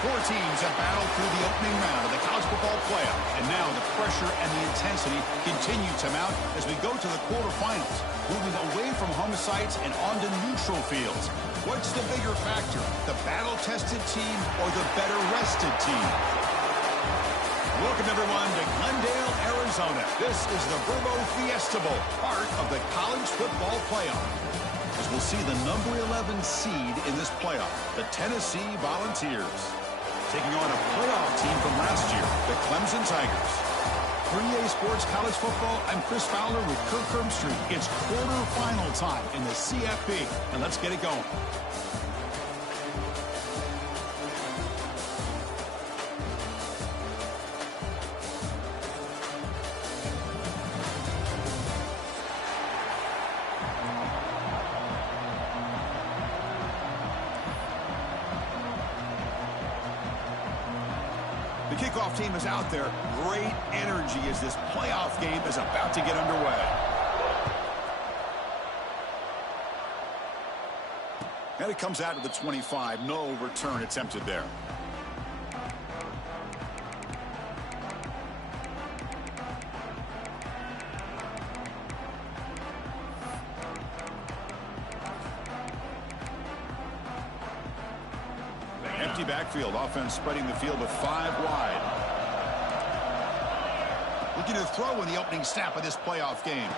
Four teams have battled through the opening round of the college football playoff, and now the pressure and the intensity continue to mount as we go to the quarterfinals, moving away from home sites and onto neutral fields. What's the bigger factor, the battle-tested team or the better-rested team? Welcome, everyone, to Glendale, Arizona. This is the Verbo Fiesta Bowl, part of the college football playoff. As we'll see the number 11 seed in this playoff, the Tennessee Volunteers, taking on a playoff team from last year, the Clemson Tigers. For EA Sports College Football, I'm Chris Fowler with Kirk Herbstreit. It's quarterfinal time in the CFP, and let's get it going. The kickoff team is out there. Great energy as this playoff game is about to get underway. And it comes out to the 25. No return attempted there. Empty backfield. Offense spreading the field with 5 wide. Looking to throw in the opening snap of this playoff game.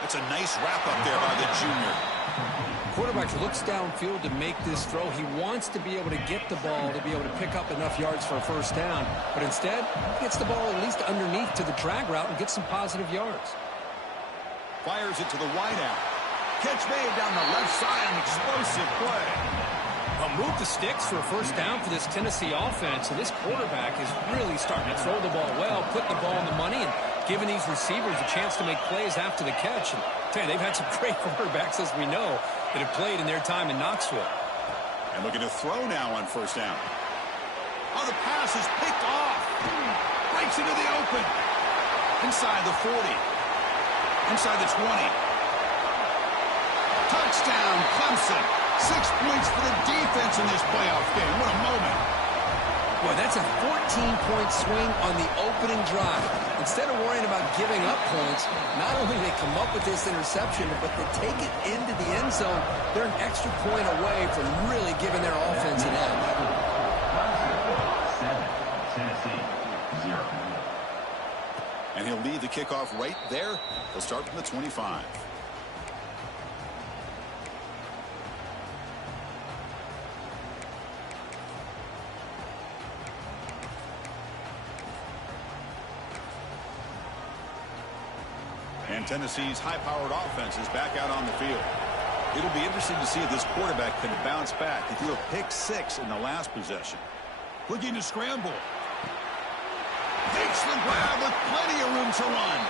That's a nice wrap-up there by the junior. Quarterback looks downfield to make this throw. He wants to be able to get the ball to be able to pick up enough yards for a first down. But instead, he gets the ball at least underneath to the drag route and gets some positive yards. Fires it to the wideout. Catch made down the left side. An explosive play. Move the sticks for a first down for this Tennessee offense, and this quarterback is really starting to throw the ball well, putting the ball in the money, and giving these receivers a chance to make plays after the catch. And tell you, they've had some great quarterbacks, as we know, that have played in their time in Knoxville. And looking to throw now on first down. Oh, the pass is picked off. Breaks into the open. Inside the 40. Inside the 20. Touchdown, Clemson. 6 points for the defense in this playoff game. What a moment. Boy, that's a 14-point swing on the opening drive. Instead of worrying about giving up points, not only do they come up with this interception, but they take it into the end zone. They're an extra point away from really giving their offense an edge. 7, Tennessee, 0. And he'll lead the kickoff right there. He'll start from the 25. And Tennessee's high-powered offense is back out on the field. It'll be interesting to see if this quarterback can bounce back. He threw a pick 6 in the last possession. Looking to scramble. Takes the grab with plenty of room to run.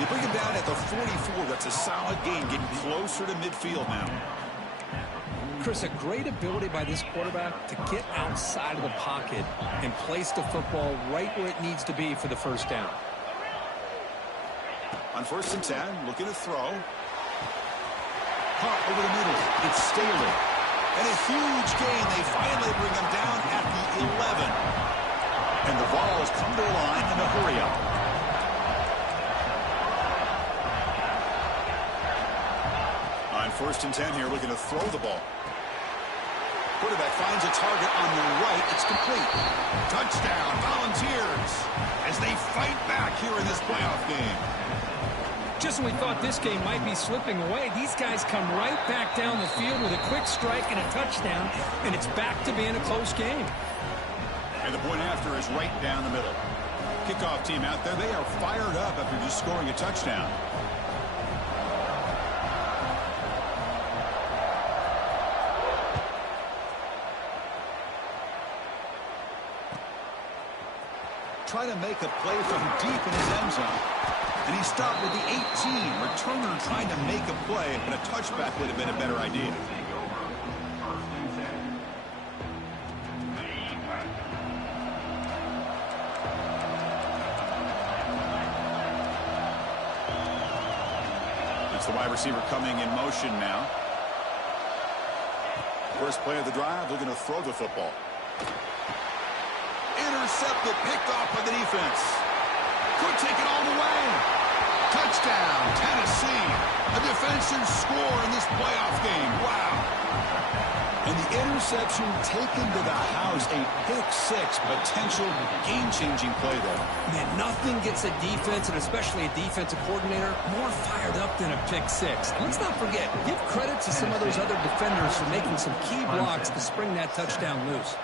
They bring him down at the 44. That's a solid gain, getting closer to midfield now. Chris, a great ability by this quarterback to get outside of the pocket and place the football right where it needs to be for the first down. On first and 10, looking to throw. Caught over the middle. It's Staley. And a huge gain. They finally bring him down at the 11. And the ball has come to the line in a hurry up. On first and 10 here, looking to throw the ball. Quarterback finds a target on the right. It's complete. Touchdown, Volunteers, as they fight back here in this playoff game. Just when we thought this game might be slipping away, these guys come right back down the field with a quick strike and a touchdown, and it's back to being a close game. And the point after is right down the middle. Kickoff team out there, they are fired up after just scoring a touchdown. Try to make a play from deep in his end zone. And he stopped with the 18. Returner trying to make a play, but a touchback would have been a better idea. It's the wide receiver coming in motion now. First play of the drive, looking to throw the football. intercepted, picked off by the defense. Could take it all the way. Touchdown, Tennessee. A defensive score in this playoff game. Wow. And the interception taken to the house, a pick-6, potential game-changing play there. Man, nothing gets a defense, and especially a defensive coordinator, more fired up than a pick-6. Let's not forget, give credit to some of those other defenders for making some key blocks to spring that touchdown loose.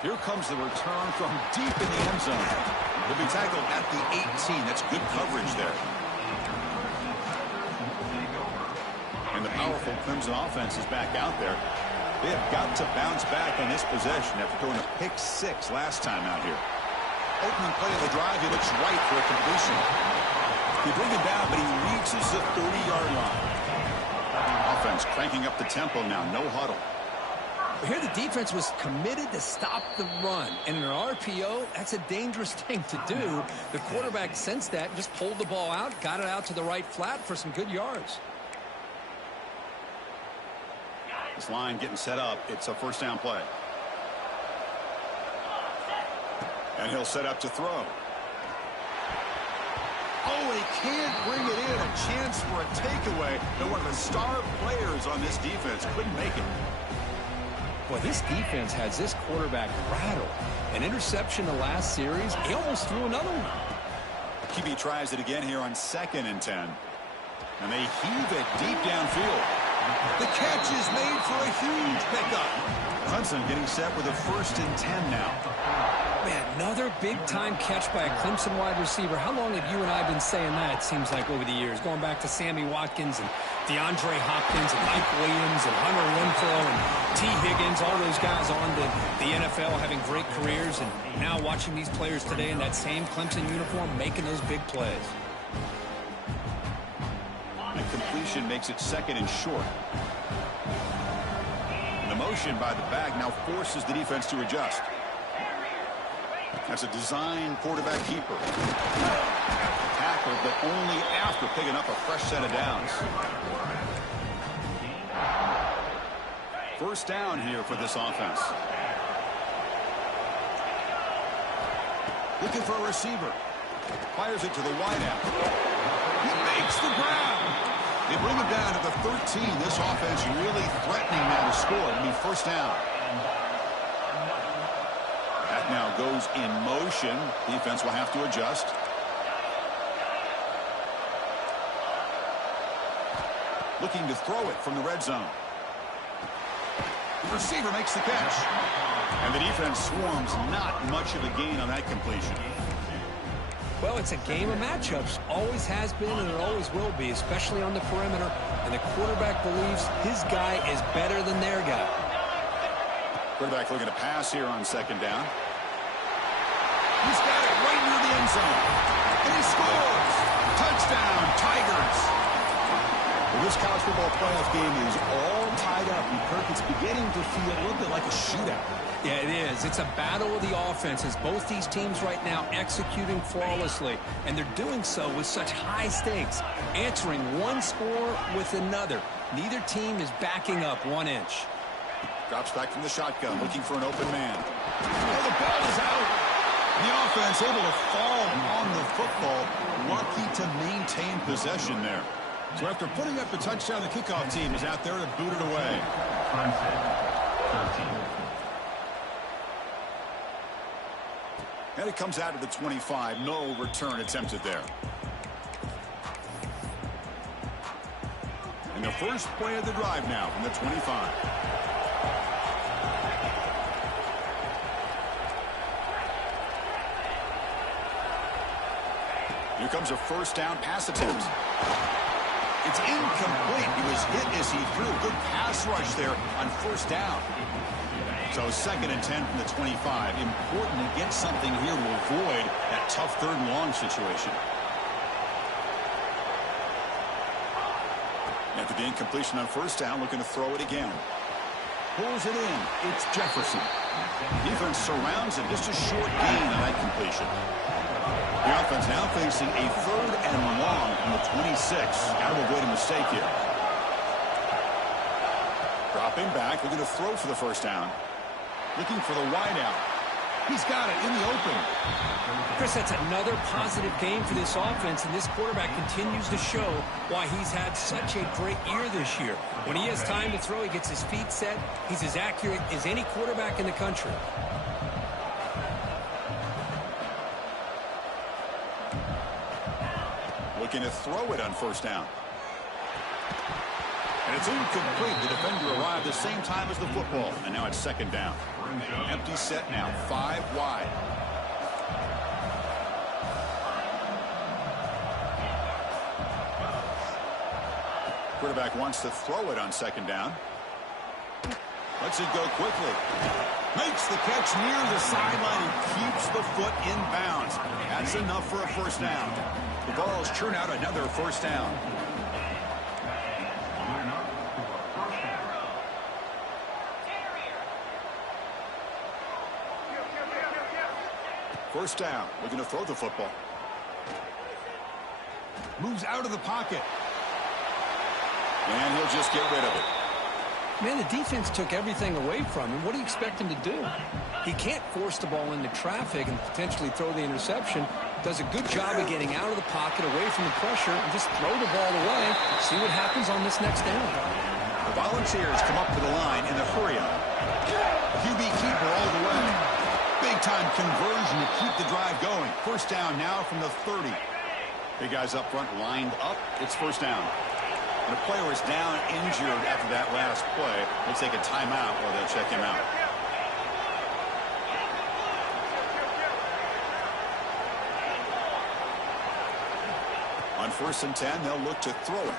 Here comes the return from deep in the end zone. He'll be tackled at the 18. That's good coverage there. And the powerful Clemson offense is back out there. They have got to bounce back on this possession after throwing a pick-6 last time out here. Opening play of the drive, he looks right for a completion. He bring him down, but he reaches the 30-yard line. Offense cranking up the tempo now, no huddle. Here the defense was committed to stop the run. And in an RPO, that's a dangerous thing to do. The quarterback sensed that, just pulled the ball out, got it out to the right flat for some good yards. This line getting set up. It's a first down play. And he'll set up to throw. Oh, he can't bring it in. A chance for a takeaway. But one of the star players on this defense couldn't make it. Boy, this defense has this quarterback rattled. An interception the last series. He almost threw another one. QB tries it again here on 2nd and 10. And they heave it deep downfield. The catch is made for a huge pickup. Clemson getting set with a 1st and 10 now. Man, another big-time catch by a Clemson wide receiver. How long have you and I been saying that, it seems like, over the years? Going back to Sammy Watkins and DeAndre Hopkins and Mike Williams and Hunter Renfrow and T. Higgins, all those guys on to the NFL having great careers. And now watching these players today in that same Clemson uniform making those big plays. Completion makes it 2nd and short. The motion by the back now forces the defense to adjust. That's a design quarterback keeper. Tackle, but only after picking up a fresh set of downs. First down here for this offense. Looking for a receiver. Fires it to the wideout. He makes the grab. They bring him down to the 13. This offense really threatening now to score. It'll be first down. That now goes in motion. Defense will have to adjust. Looking to throw it from the red zone. The receiver makes the catch. And the defense swarms. Not much of a gain on that completion. Well, it's a game of matchups. Always has been and it always will be, especially on the perimeter. And the quarterback believes his guy is better than their guy. Quarterback looking to pass here on 2nd down. He's got it right near the end zone. And he scores. Touchdown, Tigers. Well, this college football playoff game is all tied up. And Kirk, it's beginning to feel a little bit like a shootout. Yeah, it is. It's a battle of the offenses. Both these teams right now executing flawlessly, and they're doing so with such high stakes, answering one score with another. Neither team is backing up 1 inch. Drops back from the shotgun, looking for an open man. Oh, the ball is out. The offense able to fall on the football, lucky to maintain possession there. So after putting up a touchdown, the kickoff team is out there to boot it away. Clemson, 13. And it comes out of the 25. No return attempted there. And the first play of the drive now from the 25. Here comes a first down pass attempt. It's incomplete. He was hit as he threw. Good pass rush there on first down. So 2nd and 10 from the 25. Important to get something here to avoid that tough 3rd and long situation. After the incompletion on first down, looking to throw it again. Pulls it in. It's Jefferson. Defense surrounds him. Just a short gain on that completion. The offense now facing a 3rd and long from the 26. Got to avoid a mistake here. Dropping back, looking to throw for the first down. Looking for the wide out. He's got it in the open. Chris, that's another positive game for this offense, and this quarterback continues to show why he's had such a great year this year. When he has time to throw, he gets his feet set. He's as accurate as any quarterback in the country. Looking to throw it on first down. And it's incomplete. The defender arrived the same time as the football. And now it's second down. Empty set now, 5 wide. Quarterback wants to throw it on second down. Lets it go quickly. Makes the catch near the sideline and keeps the foot in bounds. That's enough for a first down. The Vols churn out another first down. First down. Looking to throw the football. Moves out of the pocket. And he'll just get rid of it. Man, the defense took everything away from him. What do you expect him to do? He can't force the ball into traffic and potentially throw the interception. Does a good job of getting out of the pocket, away from the pressure, and just throw the ball away. See what happens on this next down. The Volunteers come up to the line in the hurry-up. QB keeper all the way. Big-time conversion to keep the drive going. First down now from the 30. Big guys up front lined up. It's first down. And the player is down injured after that last play. They'll take a timeout while they'll check him out. On 1st and 10, they'll look to throw it.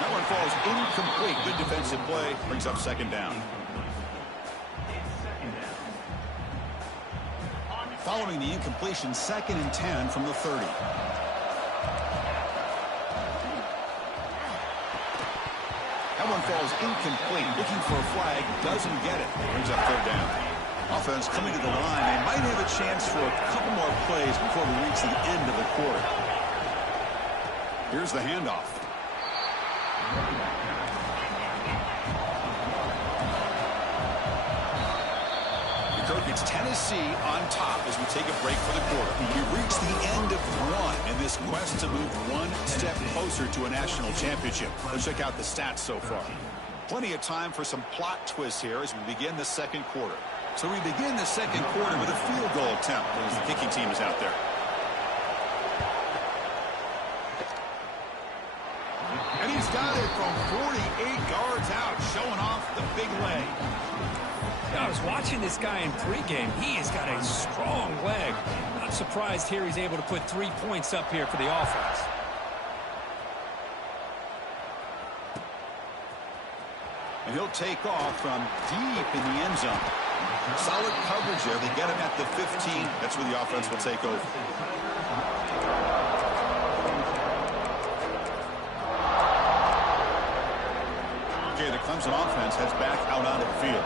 That one falls incomplete. Good defensive play. Brings up second down. Following the incompletion, 2nd and 10 from the 30. That one falls incomplete. Looking for a flag. Doesn't get it. Brings up third down. Offense coming to the line. They might have a chance for a couple more plays before we reach the end of the quarter. Here's the handoff. It's Tennessee on top as we take a break for the quarter. We reach the end of one in this quest to move one step closer to a national championship. Let's check out the stats so far. Plenty of time for some plot twists here as we begin the second quarter. So we begin the second quarter with a field goal attempt as the kicking team is out there. And he's got it from 48 yards out, showing off the big leg. I was watching this guy in pregame. He has got a strong leg. Not surprised here he's able to put 3 points up here for the offense. And he'll take off from deep in the end zone. Solid coverage there. They get him at the 15. That's where the offense will take over. Okay, the Clemson offense heads back out onto the field.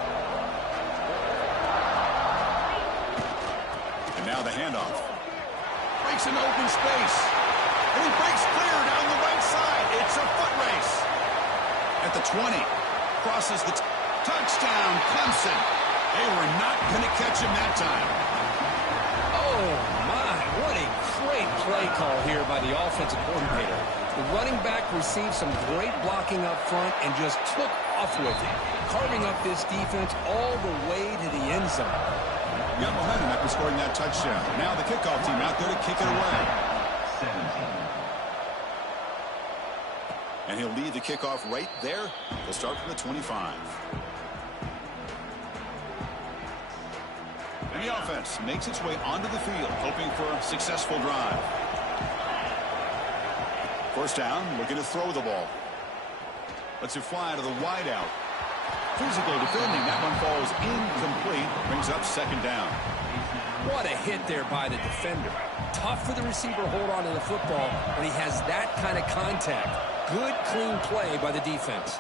Now the handoff. Breaks an open space. And he breaks clear down the right side. It's a foot race. At the 20. Crosses the touchdown, Clemson. They were not going to catch him that time. Oh, my. What a great play call here by the offensive coordinator. The running back received some great blocking up front and just took off with it, carving up this defense all the way to the end zone. Got momentum after scoring that touchdown. Now the kickoff team out there to kick it away. 17. And he'll lead the kickoff right there. They'll start from the 25. And the offense makes its way onto the field, hoping for a successful drive. First down, looking to throw the ball. Lets it fly to the wide out. Physical defending. That one falls incomplete. Brings up second down. What a hit there by the defender. Tough for the receiver to hold on to the football when he has that kind of contact. Good, clean play by the defense.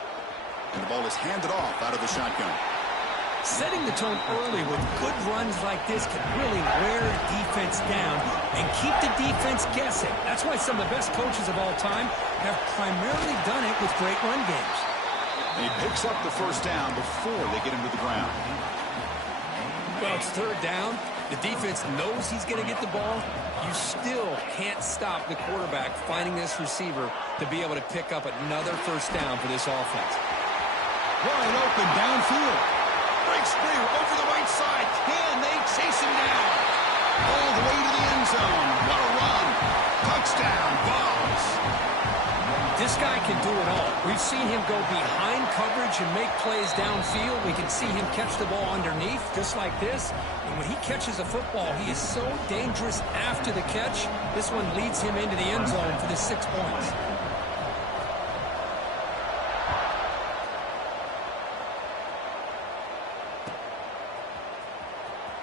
And the ball is handed off out of the shotgun. Setting the tone early with good runs like this can really wear defense down and keep the defense guessing. That's why some of the best coaches of all time have primarily done it with great run games. And he picks up the first down before they get him to the ground. Well, it's third down. The defense knows he's going to get the ball. You still can't stop the quarterback finding this receiver to be able to pick up another first down for this offense. Wide open downfield. Breaks free over the right side. Can they chase him down? All the way to the end zone. What a run. Touchdown, Vols. This guy can do it all. We've seen him go behind coverage and make plays downfield. We can see him catch the ball underneath, just like this. And when he catches a football, he is so dangerous after the catch. This one leads him into the end zone for the 6 points.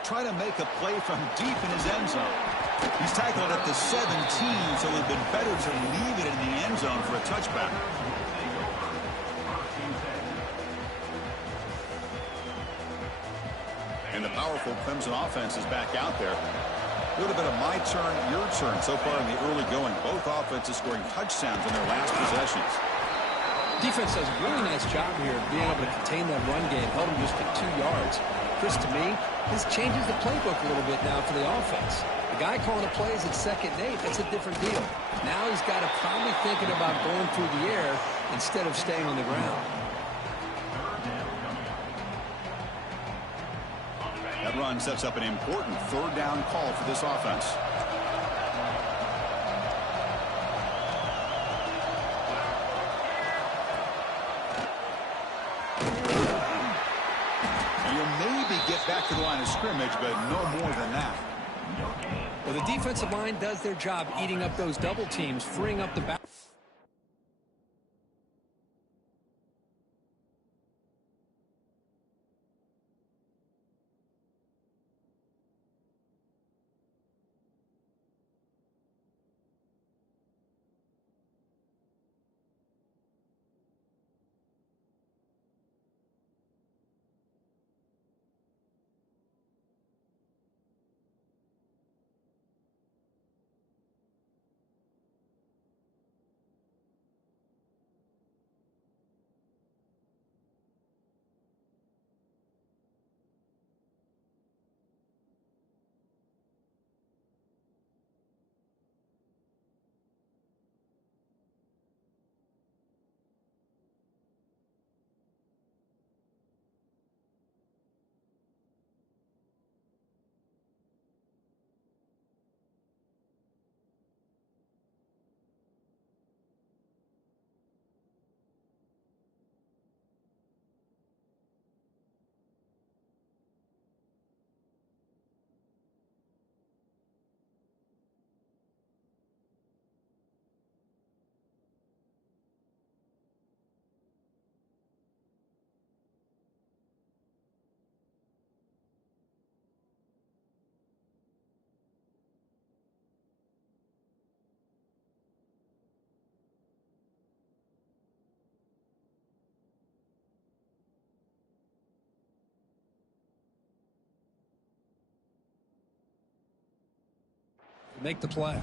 Try to make a play from deep in his end zone. He's tackled at the 17, so it would have been better to leave it in the end zone for a touchback. And the powerful Clemson offense is back out there. It would have been a my turn, your turn so far in the early going. Both offenses scoring touchdowns in their last possessions. Defense does a really nice job here of being able to contain that run game. Held him just at 2 yards. Chris, to me, this changes the playbook a little bit now for the offense. The guy calling the plays at 2nd and 8, that's a different deal. Now he's got to probably thinking about going through the air instead of staying on the ground. That run sets up an important third down call for this offense. Back to the line of scrimmage, but no more than that. Well, the defensive line does their job eating up those double teams, freeing up the back. Make the play.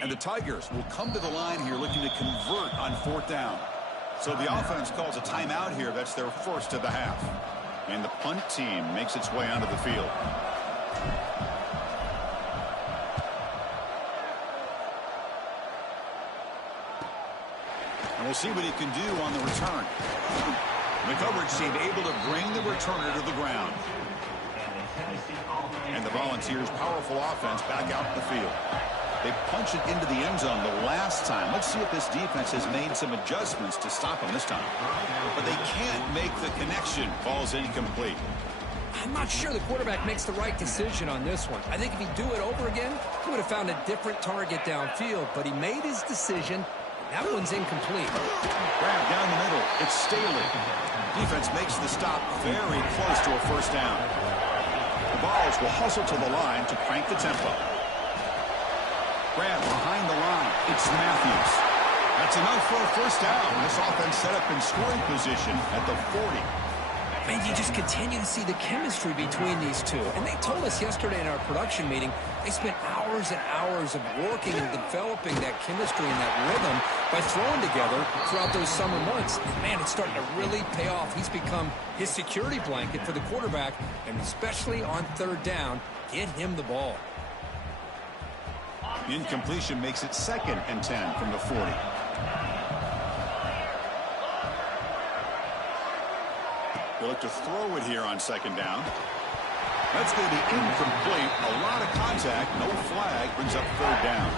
And the Tigers will come to the line here looking to convert on 4th down. So the offense calls a timeout here. That's their first of the half. And the punt team makes its way onto the field. And we'll see what he can do on the return. The coverage team able to bring the returner to the ground. And the Volunteers' powerful offense back out in the field. They punch it into the end zone the last time. Let's see if this defense has made some adjustments to stop them this time. But they can't make the connection. Ball's incomplete. I'm not sure the quarterback makes the right decision on this one. I think if he'd do it over again, he would have found a different target downfield. But he made his decision. That one's incomplete. Grab down the middle. It's Staley. Defense makes the stop very close to a first down. The Vols will hustle to the line to crank the tempo. Grab behind the line. It's Matthews. That's enough for a first down. This offense set up in scoring position at the 40. And you just continue to see the chemistry between these two. And they told us yesterday in our production meeting, they spent hours and hours of working and developing that chemistry and that rhythm by throwing together throughout those summer months. And man, it's starting to really pay off. He's become his security blanket for the quarterback, and especially on third down, get him the ball. Incompletion makes it 2nd and 10 from the 40. They look to throw it here on 2nd down. That's going to be incomplete. A lot of contact. No flag. Brings up 3rd down.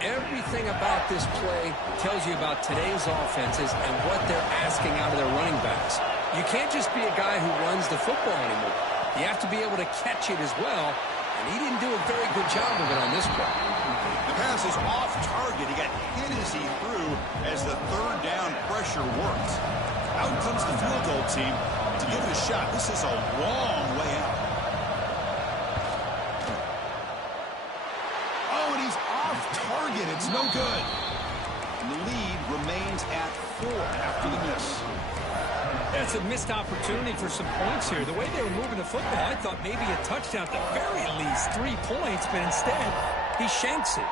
Everything about this play tells you about today's offenses and what they're asking out of their running backs. You can't just be a guy who runs the football anymore. You have to be able to catch it as well, and he didn't do a very good job of it on this play. The pass is off target. He got hit as he threw as the 3rd down pressure worked. Out comes the field goal team to give it a shot. This is a long way out. Oh, and he's off target. It's no good. And the lead remains at 4 after the miss. That's a missed opportunity for some points here. The way they were moving the football, I thought maybe a touchdown at the very least, 3 points, but instead, he shanks it.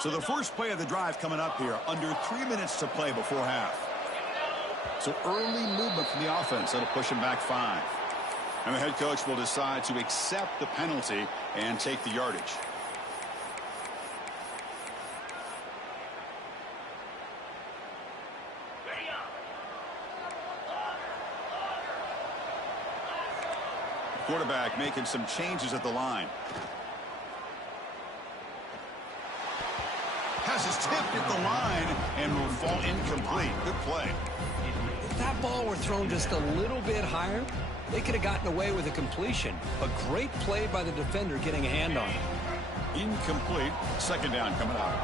So the first play of the drive coming up here, under 3 minutes to play before half. So early movement from the offense. That'll push him back 5. And the head coach will decide to accept the penalty and take the yardage. The quarterback making some changes at the line. Pass is tipped at the line and will fall incomplete. Good play. If that ball were thrown just a little bit higher, they could have gotten away with a completion. A great play by the defender getting a hand on it. Incomplete. 2nd down coming up.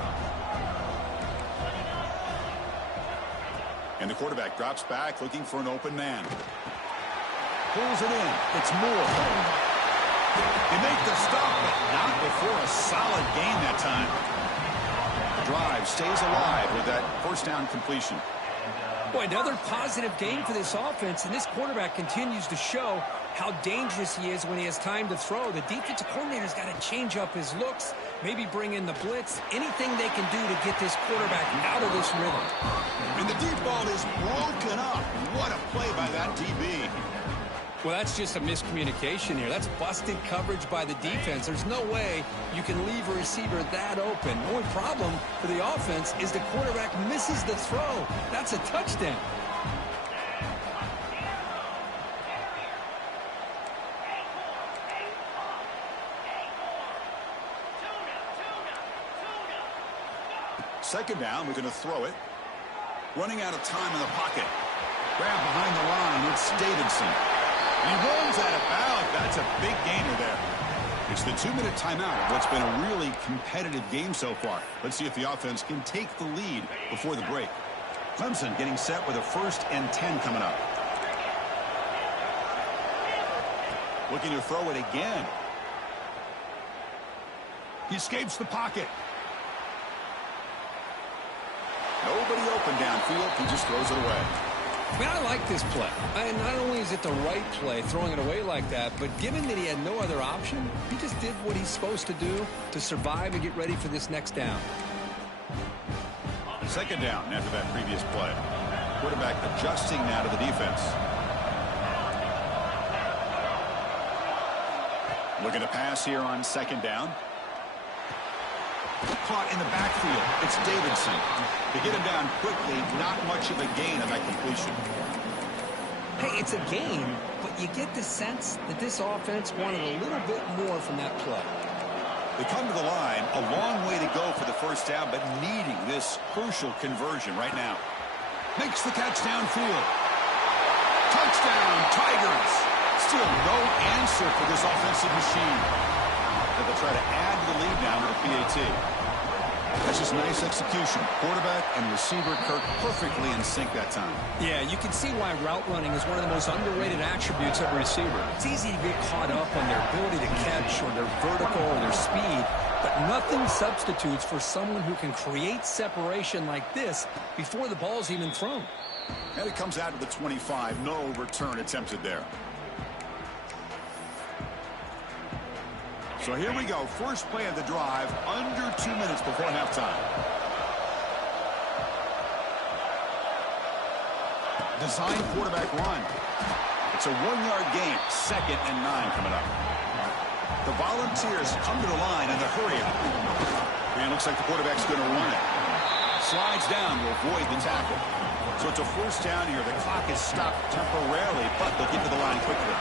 And the quarterback drops back looking for an open man. Pulls it in. It's Moore. They make the stop, but not before a solid gain that time. Drive stays alive with that 1st down completion. Boy, another positive game for this offense, and this quarterback continues to show how dangerous he is when he has time to throw. The defensive coordinator's got to change up his looks, maybe bring in the blitz, anything they can do to get this quarterback out of this rhythm. And the deep ball is broken up. What a play by that DB. Well, that's just a miscommunication here. That's busted coverage by the defense. There's no way you can leave a receiver that open. The only problem for the offense is the quarterback misses the throw. That's a touchdown. Second down, we're going to throw it. Running out of time in the pocket. Grab behind the line, it's Davidson. He rolls out of bounds. That's a big gainer there. It's the 2-minute timeout. What's been a really competitive game so far. Let's see if the offense can take the lead before the break. Clemson getting set with a 1st and 10 coming up. Looking to throw it again. He escapes the pocket. Nobody open downfield. He just throws it away. I mean, I like this play. And not only is it the right play, throwing it away like that, but given that he had no other option, he just did what he's supposed to do to survive and get ready for this next down. 2nd down after that previous play. Quarterback adjusting now to the defense. Looking to pass here on 2nd down. Caught in the backfield. It's Davidson. To get him down quickly, not much of a gain on that completion. Hey, it's a gain, but you get the sense that this offense wanted a little bit more from that play. They come to the line, a long way to go for the 1st down, but needing this crucial conversion right now. Makes the catch downfield. Touchdown, Tigers. Still no answer for this offensive machine. And they'll try to add to the lead now with a PAT. That's just nice execution. Quarterback and receiver Kirk perfectly in sync that time. Yeah, you can see why route running is one of the most underrated attributes of a receiver. It's easy to get caught up on their ability to catch or their vertical or their speed. But nothing substitutes for someone who can create separation like this before the ball's even thrown. And it comes out to the 25. No return attempted there. So here we go. First play of the drive, under 2 minutes before halftime. Design quarterback run. It's a 1-yard gain. 2nd and 9 coming up. The Volunteers come to the line in the hurry up. And it looks like the quarterback's going to run it. Slides down to avoid the tackle. So it's a first down here. The clock is stopped temporarily, but they'll get to the line quickly.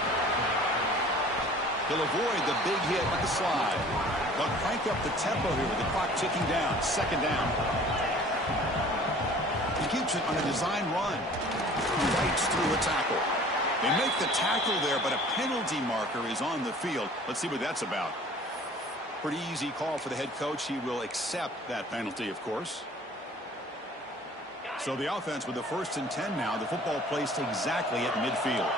He'll avoid the big hit with the slide. They'll crank up the tempo here with the clock ticking down. 2nd down. He keeps it on a design run. Bites through a tackle. They make the tackle there, but a penalty marker is on the field. Let's see what that's about. Pretty easy call for the head coach. He will accept that penalty, of course. So the offense with the 1st and 10 now. The football placed exactly at midfield.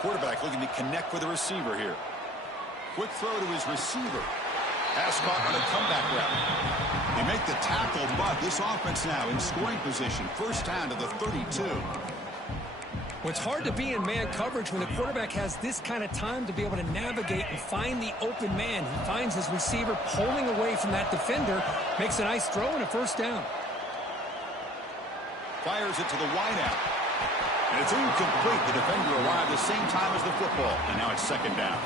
Quarterback looking to connect with the receiver here. Quick throw to his receiver. Pass caught on a comeback route. They make the tackle, but this offense now in scoring position. First down to the 32. Well, it's hard to be in man coverage when the quarterback has this kind of time to be able to navigate and find the open man. He finds his receiver pulling away from that defender, makes a nice throw and a first down. Fires it to the wideout. And it's incomplete. The defender arrived the same time as the football, and now it's 2nd down.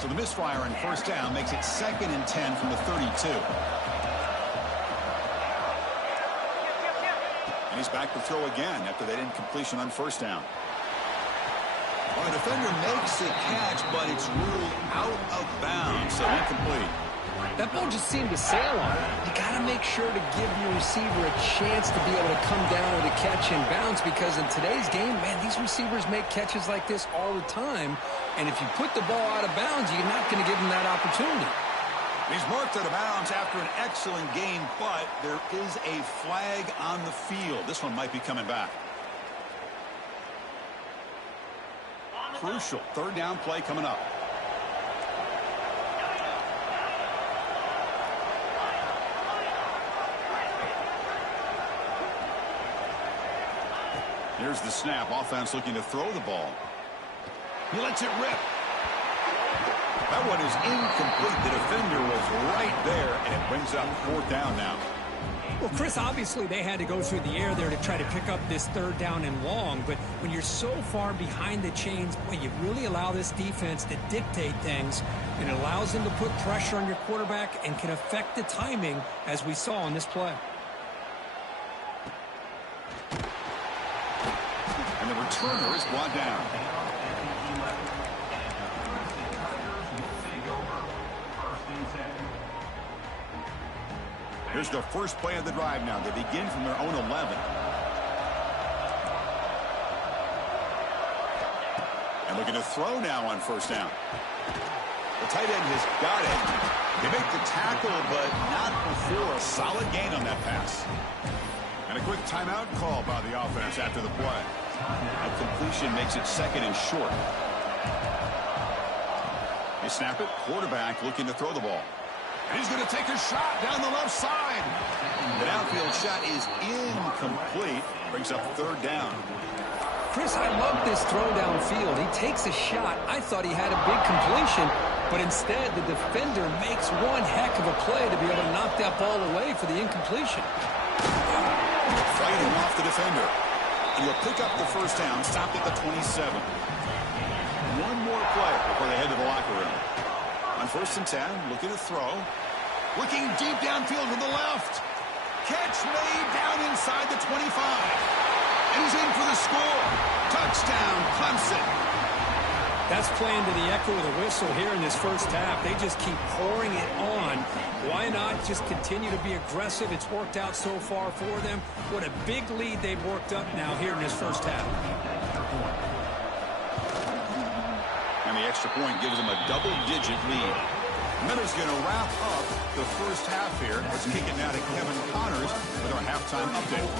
So the misfire on first down makes it 2nd and 10 from the 32. And he's back to throw again after that incompletion on first down. Well, the defender makes the catch, but it's ruled out of bounds, so incomplete. That ball just seemed to sail on it. You got to make sure to give your receiver a chance to be able to come down with a catch and bounce, because in today's game, man, these receivers make catches like this all the time. And if you put the ball out of bounds, you're not going to give them that opportunity. He's marked out of bounds after an excellent game, but there is a flag on the field. This one might be coming back. Crucial 3rd down play coming up. Here's the snap. Offense looking to throw the ball. He lets it rip. That one is incomplete. The defender was right there, and it brings up 4th down now. Well, Chris, obviously they had to go through the air there to try to pick up this 3rd down and long, but when you're so far behind the chains, boy, you really allow this defense to dictate things, and it allows them to put pressure on your quarterback and can affect the timing, as we saw on this play. And the returner is brought down. Here's the first play of the drive now. They begin from their own 11. And looking to throw now on first down. The tight end has got it. They make the tackle, but not before a solid gain on that pass. And a quick timeout call by the offense after the play. A completion makes it 2nd and short. They snap it. Quarterback looking to throw the ball. And he's going to take a shot down the left side. The downfield shot is incomplete. Brings up 3rd down. Chris, I love this throw downfield. He takes a shot. I thought he had a big completion, but instead the defender makes one heck of a play to be able to knock that ball away for the incompletion. Fighting off the defender. And he'll pick up the first down, stopped at the 27. One more play before they head to the locker room. On 1st and 10, looking to throw. Looking deep downfield to the left. Catch made down inside the 25. And he's in for the score. Touchdown, Clemson. That's playing to the echo of the whistle here in this first half. They just keep pouring it on. Why not just continue to be aggressive? It's worked out so far for them. What a big lead they've worked up now here in this first half. And the extra point gives them a double-digit lead. Miller's going to wrap up the first half here. Let's kick it now to Kevin Connors with our halftime update.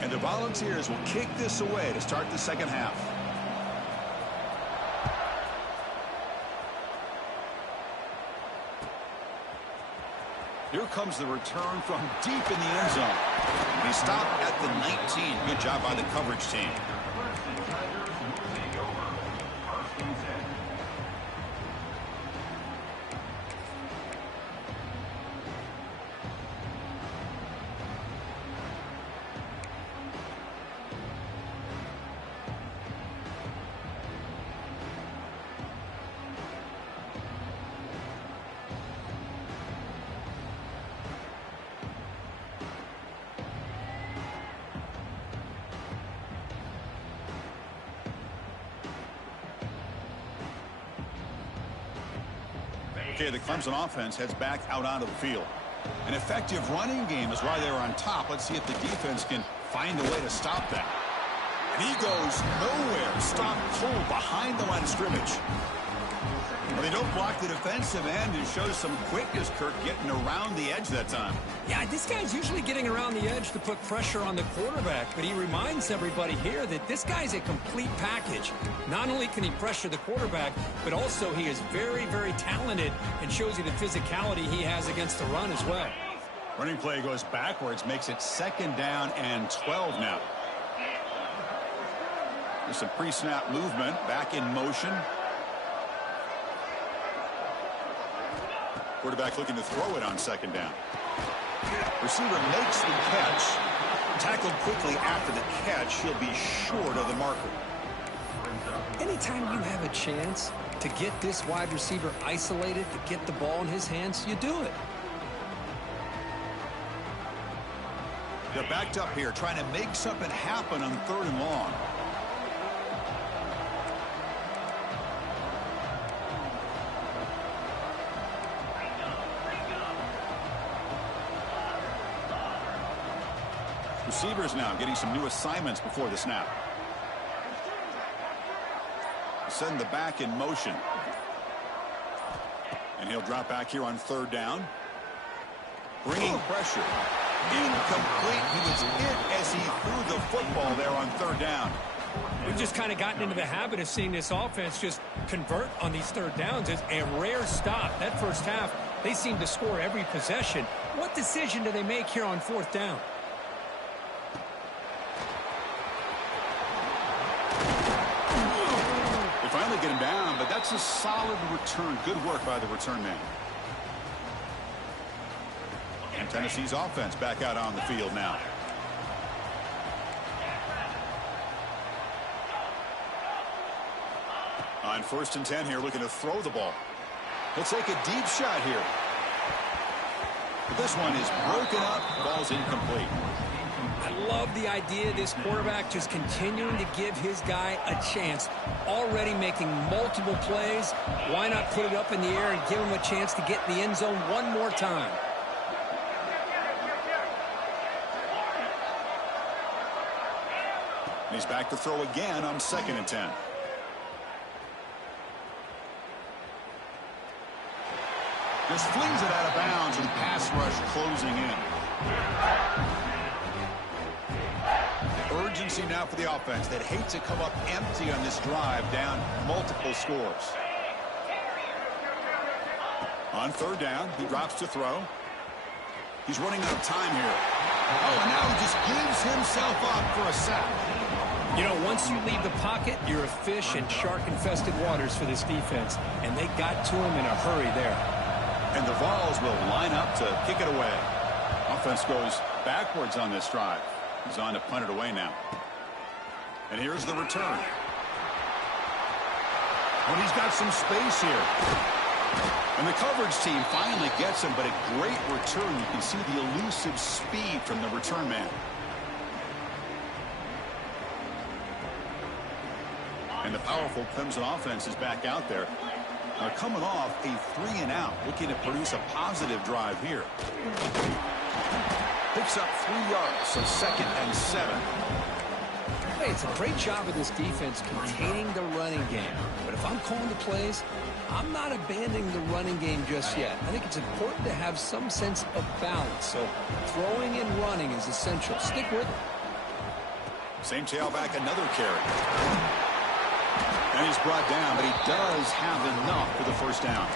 And the Volunteers will kick this away to start the second half. Here comes the return from deep in the end zone. He stopped at the 19. Good job by the coverage team. Okay, the Clemson offense heads back out onto the field. An effective running game is why they're on top. Let's see if the defense can find a way to stop that. And he goes nowhere. Stop cold behind the line of scrimmage. Well, they don't block the defensive end and show some quickness, Kirk, getting around the edge that time. Yeah, this guy's usually getting around the edge to put pressure on the quarterback, but he reminds everybody here that this guy's a complete package. Not only can he pressure the quarterback, but also he is very, very talented and shows you the physicality he has against the run as well. Running play goes backwards, makes it 2nd down and 12 now. There's some pre-snap movement, back in motion. Quarterback looking to throw it on 2nd down. Receiver makes the catch. Tackled quickly after the catch. He'll be short of the marker. Anytime you have a chance to get this wide receiver isolated, to get the ball in his hands, you do it. They're backed up here, trying to make something happen on 3rd and long. Receivers now getting some new assignments before the snap. Send the back in motion. And he'll drop back here on 3rd down. Bringing pressure. Incomplete. He was hit as he threw the football there on 3rd down. We've just kind of gotten into the habit of seeing this offense just convert on these 3rd downs. It's a rare stop. That first half, they seem to score every possession. What decision do they make here on 4th down? Finally get him down, but that's a solid return. Good work by the return man. And Tennessee's offense back out on the field now. On 1st and 10 here, looking to throw the ball. He'll take a deep shot here. But this one is broken up. Ball's incomplete. I love the idea of this quarterback just continuing to give his guy a chance. Already making multiple plays. Why not put it up in the air and give him a chance to get in the end zone one more time? And he's back to throw again on 2nd and 10. Just flings it out of bounds and pass rush closing in. Urgency now for the offense. They'd hate to come up empty on this drive, down multiple scores. On 3rd down, he drops to throw. He's running out of time here. Oh, and now he just gives himself up for a sack. You know, once you leave the pocket, you're a fish in shark-infested waters for this defense, and they got to him in a hurry there. And the Vols will line up to kick it away. Offense goes backwards on this drive. He's on to punt it away now. And here's the return. And he's got some space here. And the coverage team finally gets him, but a great return. You can see the elusive speed from the return man. And the powerful Clemson offense is back out there. They're coming off a 3-and-out, looking to produce a positive drive here. Picks up 3 yards, so 2nd and 7. Hey, it's a great job of this defense containing the running game. But if I'm calling the plays, I'm not abandoning the running game just yet. I think it's important to have some sense of balance. So throwing and running is essential. Stick with it. Same tailback, another carry. And he's brought down, but he does have enough for the first down.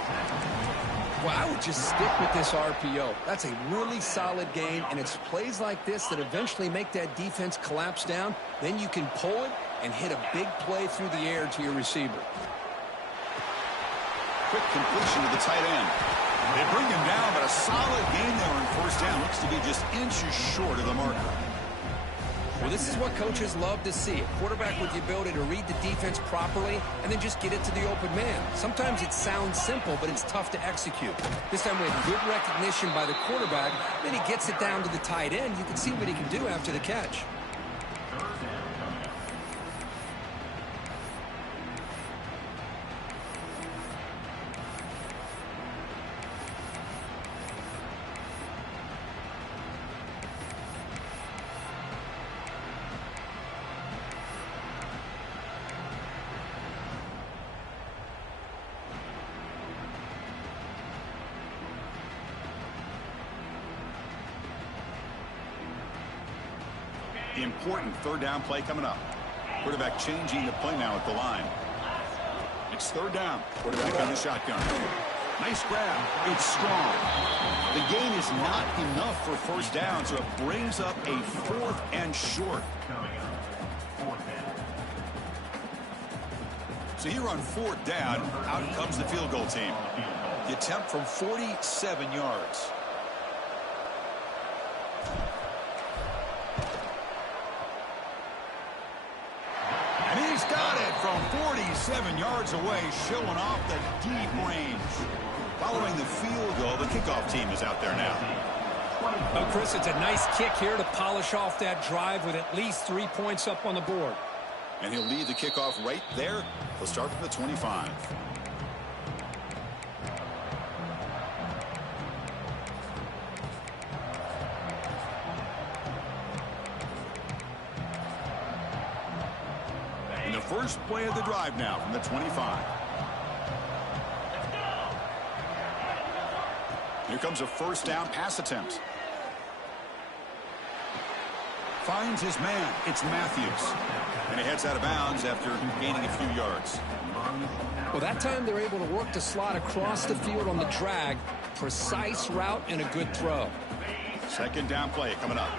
Well, I would just stick with this RPO. That's a really solid game, and it's plays like this that eventually make that defense collapse down. Then you can pull it and hit a big play through the air to your receiver. Quick completion to the tight end. They bring him down, but a solid gain there on first down. Looks to be just inches short of the marker. Well, this is what coaches love to see. A quarterback with the ability to read the defense properly and then just get it to the open man. Sometimes it sounds simple, but it's tough to execute. This time we had good recognition by the quarterback. Then he gets it down to the tight end. You can see what he can do after the catch. The important third down play coming up. Quarterback changing the play now at the line. It's third down. Quarterback on the shotgun. Nice grab. It's strong. The gain is not enough for first down, so it brings up a 4th and short. So here on 4th down, out comes the field goal team. The attempt from 47 yards. And he's got it from 47 yards away, showing off the deep range. Following the field goal, the kickoff team is out there now. Oh, Chris, it's a nice kick here to polish off that drive with at least 3 points up on the board. And he'll lead the kickoff right there. He'll start from the 25. And the first play of the drive now from the 25. Here comes a first down pass attempt. Finds his man. It's Matthews. And he heads out of bounds after gaining a few yards. Well, that time they're able to work the slot across the field on the drag. Precise route and a good throw. Second down play coming up.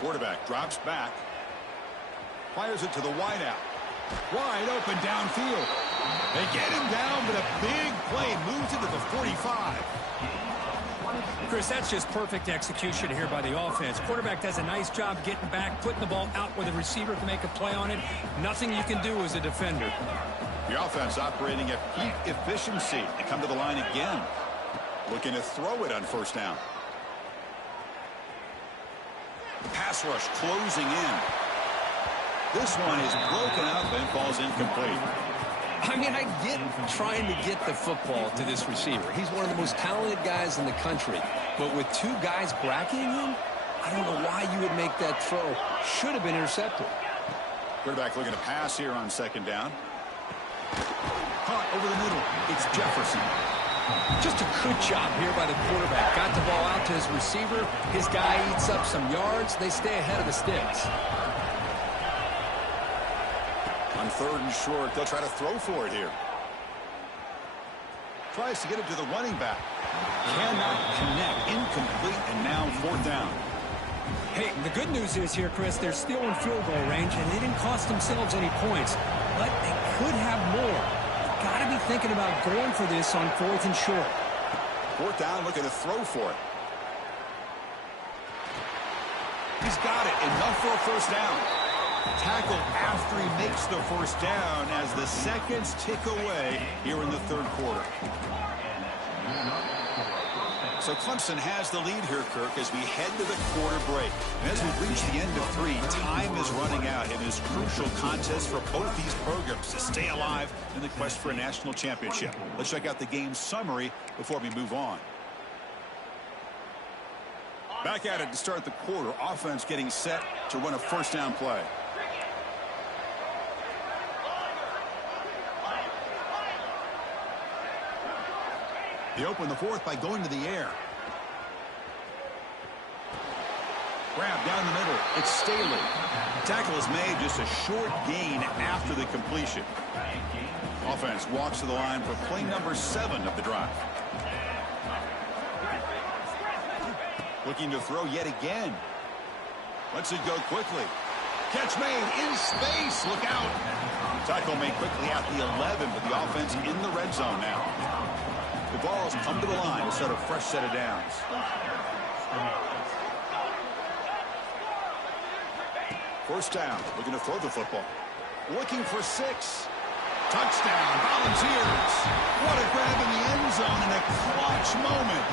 Quarterback drops back. Fires it to the wideout. Wide open downfield. They get him down, but a big play moves it to the 45. Chris, that's just perfect execution here by the offense. Quarterback does a nice job getting back, putting the ball out where the receiver can make a play on it. Nothing you can do as a defender. The offense operating at peak efficiency. They come to the line again. Looking to throw it on first down. Pass rush closing in. This one is broken up and falls incomplete. I mean, I get trying to get the football to this receiver. He's one of the most talented guys in the country. But with two guys bracketing him, I don't know why you would make that throw. Should have been intercepted. Quarterback looking to pass here on second down. Caught over the middle. It's Jefferson. Just a good job here by the quarterback. Got the ball out to his receiver. His guy eats up some yards. They stay ahead of the sticks. On third and short, they'll try to throw for it here. Tries to get it to the running back. Cannot connect. Incomplete, and now fourth down. Hey, the good news is here, Chris, they're still in field goal range, and they didn't cost themselves any points. But they could have more. Got to be thinking about going for this on fourth and short. Fourth down, looking to throw for it. He's got it. Enough for a first down. Tackle after he makes the first down as the seconds tick away here in the third quarter. So Clemson has the lead here, Kirk, as we head to the quarter break. And as we reach the end of three, time is running out in this crucial contest for both these programs to stay alive in the quest for a national championship. Let's check out the game summary before we move on. Back at it to start the quarter. Offense getting set to run a first down play. They open the fourth by going to the air. Grab down the middle. It's Staley. Tackle is made, just a short gain after the completion. Offense walks to the line for play number 7 of the drive. Looking to throw yet again. Lets it go quickly. Catch made in space. Look out. Tackle made quickly at the 11, but the offense in the red zone now. The ball's come to the line to set a fresh set of downs. First down. Looking to throw the football. Looking for 6. Touchdown. Volunteers. What a grab in the end zone in a clutch moment.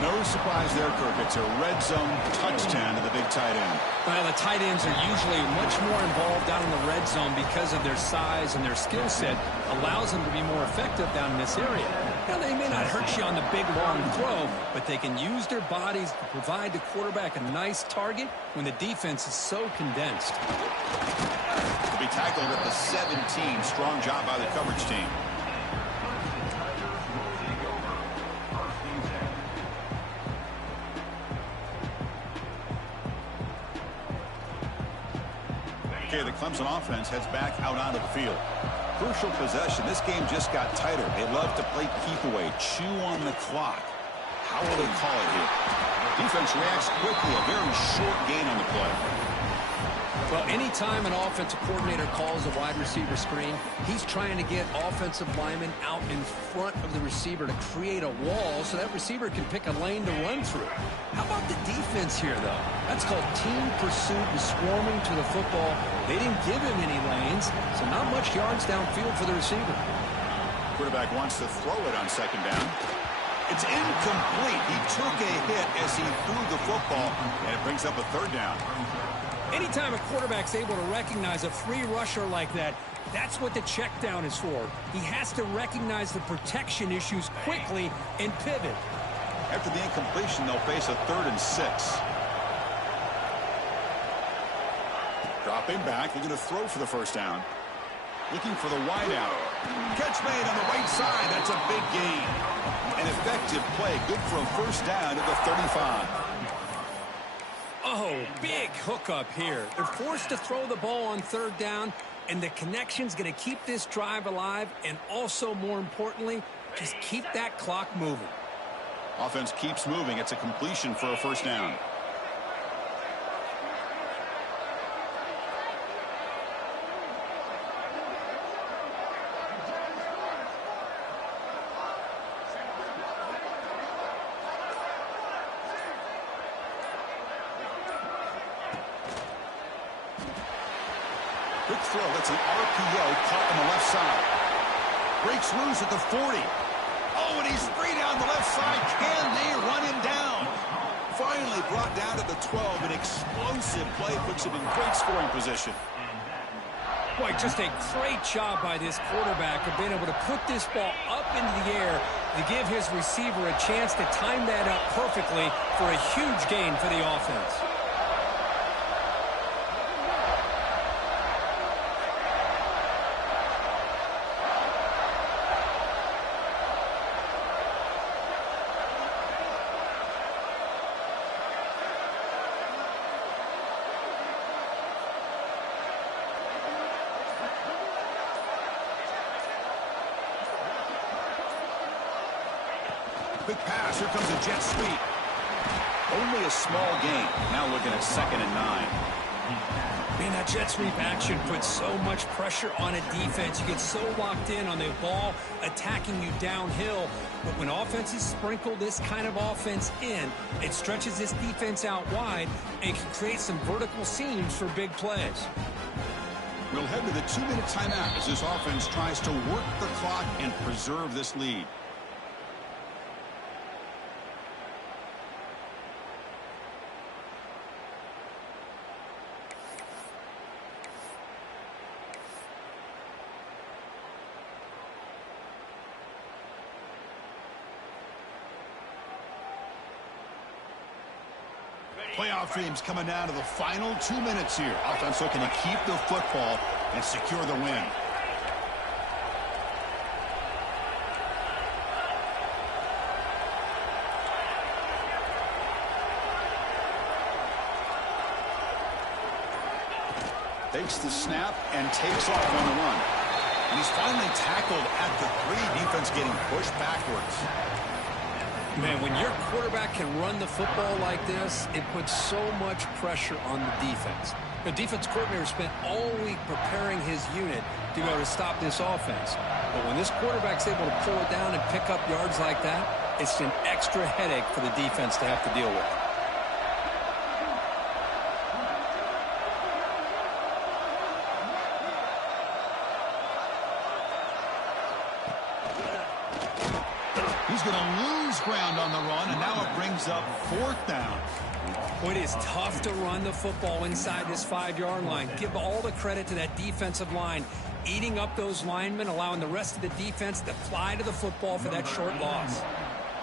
No surprise there, Kirk. It's a red zone touchdown to the big tight end. Well, the tight ends are usually much more involved down in the red zone because of their size and their skill set allows them to be more effective down in this area. Now, they may not hurt you on the big, long throw, but they can use their bodies to provide the quarterback a nice target when the defense is so condensed. To be tackled at the 17. Strong job by the coverage team. Okay, the Clemson offense heads back out onto the field. Crucial possession. This game just got tighter. They love to play keep away, chew on the clock. How will they call it here? Defense reacts quickly. A very short gain on the play. Well, anytime an offensive coordinator calls a wide receiver screen, he's trying to get offensive linemen out in front of the receiver to create a wall so that receiver can pick a lane to run through. How about the defense here, though? That's called team pursuit and swarming to the football. They didn't give him any lanes, so not much yards downfield for the receiver. Quarterback wants to throw it on second down. It's incomplete. He took a hit as he threw the football, and it brings up a third down. Anytime a quarterback's able to recognize a free rusher like that, that's what the check down is for. He has to recognize the protection issues quickly and pivot. After the incompletion, they'll face a 3rd and 6. Dropping back, looking to throw for the first down. Looking for the wide out. Catch made on the right side. That's a big gain. An effective play. Good for a first down at the 35. Oh, big hookup here. They're forced to throw the ball on 3rd down, and the connection's going to keep this drive alive, and also, more importantly, just keep that clock moving. Offense keeps moving. It's a completion for a first down. Quick throw. That's an RPO caught on the left side. Breaks loose at the 40. Oh, and he's free down the left side. Can they run him down? Finally brought down to the 12. An explosive play puts him in great scoring position. Boy, just a great job by this quarterback of being able to put this ball up into the air to give his receiver a chance to time that up perfectly for a huge gain for the offense. Quick pass. Here comes a jet sweep. Only a small gain. Now looking at 2nd and 9. Man, that jet sweep action puts so much pressure on a defense. You get so locked in on the ball attacking you downhill. But when offenses sprinkle this kind of offense in, it stretches this defense out wide and can create some vertical seams for big plays. We'll head to the 2-minute timeout as this offense tries to work the clock and preserve this lead. Playoff dreams coming down to the final 2 minutes here. Offense looking to keep the football and secure the win. Takes the snap and takes off on the run. And he's finally tackled at the 3. Defense getting pushed backwards. Man, when your quarterback can run the football like this, it puts so much pressure on the defense. The defense coordinator spent all week preparing his unit to go to stop this offense. But when this quarterback's able to pull it down and pick up yards like that, it's an extra headache for the defense to have to deal with. He's going to lose ground on the run, and now it brings up 4th down. It is tough to run the football inside this 5-yard line. Give all the credit to that defensive line, eating up those linemen, allowing the rest of the defense to fly to the football for that short loss.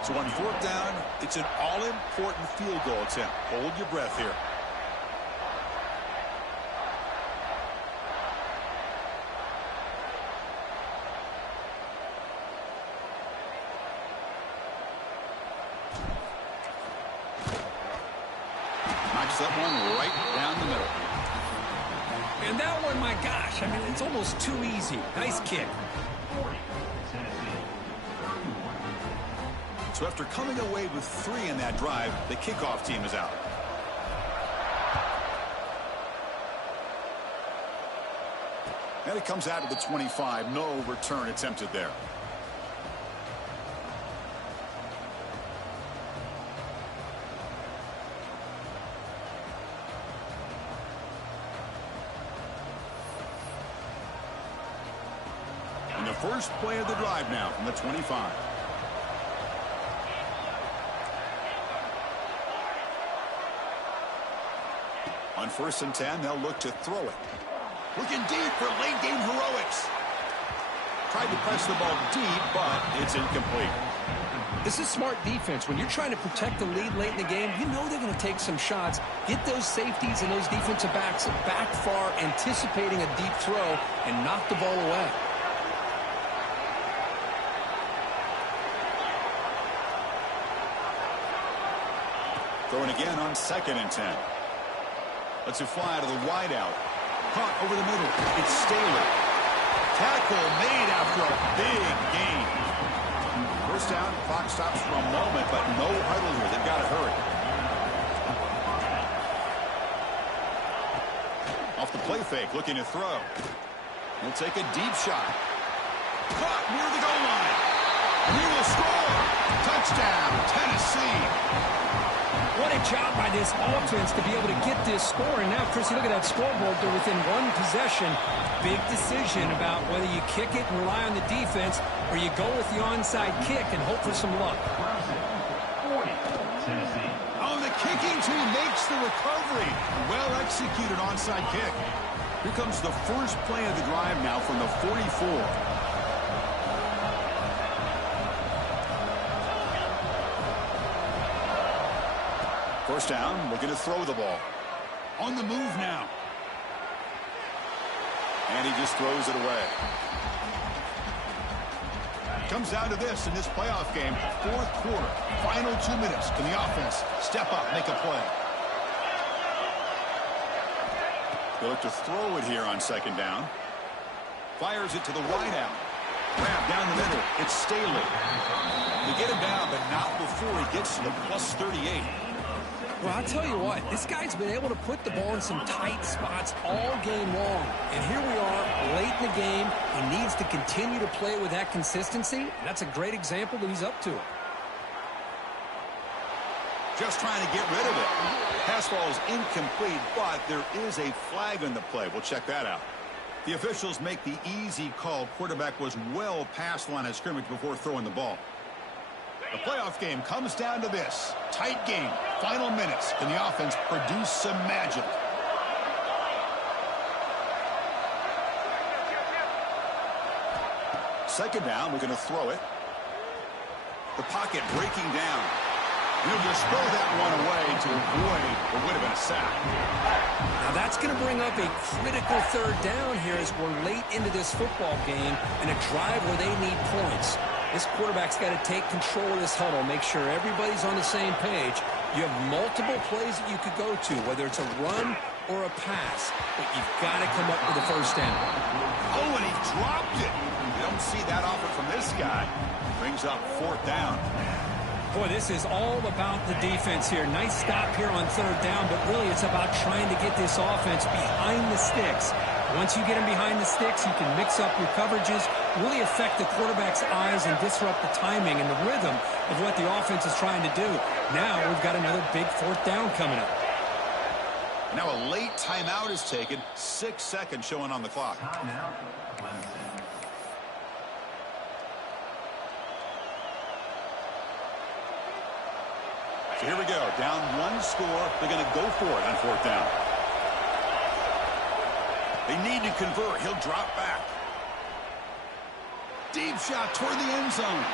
So on 4th down, it's an all-important field goal attempt. Hold your breath here. Knocks that one right down the middle. And that one, my gosh, I mean, it's almost too easy. Nice kick. So after coming away with 3 in that drive, the kickoff team is out. And it comes out of the 25. No return attempted there. And the first play of the drive now from the 25. On 1st and 10, they'll look to throw it. Looking deep for late game heroics. Tried to press the ball deep, but it's incomplete. This is smart defense. When you're trying to protect the lead late in the game, you know they're going to take some shots. Get those safeties and those defensive backs back far, anticipating a deep throw, and knock the ball away. Throwing again on 2nd and 10. Lets it fly to the wideout. Caught over the middle. It's Staley. Tackle made after a big gain. First down, clock stops for a moment, but no huddle here. They've got to hurry. Off the play fake, looking to throw. He'll take a deep shot. Caught near the goal line. And he will score. Touchdown, Tennessee. What a job by this offense to be able to get this score. And now, Chrissy, look at that scoreboard. They're within 1 possession. Big decision about whether you kick it and rely on the defense or you go with the onside kick and hope for some luck. Oh, the kicking team makes the recovery. Well executed onside kick. Here comes the first play of the drive now from the 44. First down, looking to throw the ball. On the move now. And he just throws it away. Comes down to this in this playoff game. 4th quarter, final 2 minutes. Can the offense step up, make a play? They look to throw it here on 2nd down. Fires it to the wideout. Grab down the middle. It's Staley. They get him down, but not before he gets to the plus 38. Well, I'll tell you what, this guy's been able to put the ball in some tight spots all game long. And here we are, late in the game. He needs to continue to play with that consistency. And that's a great example that he's up to it. Just trying to get rid of it. Pass ball is incomplete, but there is a flag on the play. We'll check that out. The officials make the easy call. Quarterback was well past the line of scrimmage before throwing the ball. The playoff game comes down to this. Tight game. Final minutes. Can the offense produce some magic? Second down. We're going to throw it. The pocket breaking down. He'll just throw that one away to avoid what would have been a sack. Now that's going to bring up a critical 3rd down here as we're late into this football game and a drive where they need points. This quarterback's got to take control of this huddle, make sure everybody's on the same page. You have multiple plays that you could go to, whether it's a run or a pass, but you've got to come up with a first down. Oh, and he dropped it. You don't see that often from this guy. Brings up 4th down. Boy, this is all about the defense here. Nice stop here on 3rd down, but really it's about trying to get this offense behind the sticks. Once you get them behind the sticks, you can mix up your coverages, really affect the quarterback's eyes and disrupt the timing and the rhythm of what the offense is trying to do. Now we've got another big 4th down coming up. Now a late timeout is taken. 6 seconds showing on the clock. Timeout, Clemson. So here we go. Down 1 score. They're going to go for it on 4th down. They need to convert. He'll drop back. Deep shot toward the end zone.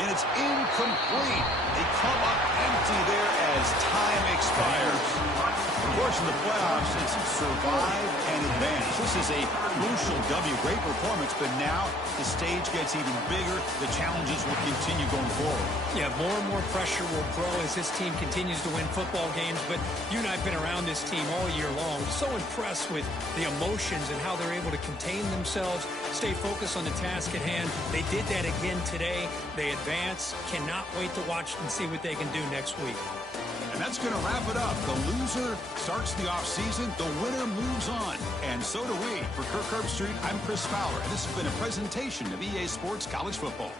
And it's incomplete. They come up empty there as time expires. Of course, in the playoffs, it's survive and advance. This is a crucial W. Great performance, but now the stage gets even bigger. The challenges will continue going forward. Yeah, more and more pressure will grow as this team continues to win football games. But you and I have been around this team all year long. So impressed with the emotions and how they're able to contain themselves, stay focused on the task at hand. They did that again today. They advance. Cannot wait to watch and see what they can do next week. And that's going to wrap it up. The loser starts the offseason. The winner moves on. And so do we. For Kirk Herbstreit, I'm Chris Fowler. And this has been a presentation of EA Sports College Football.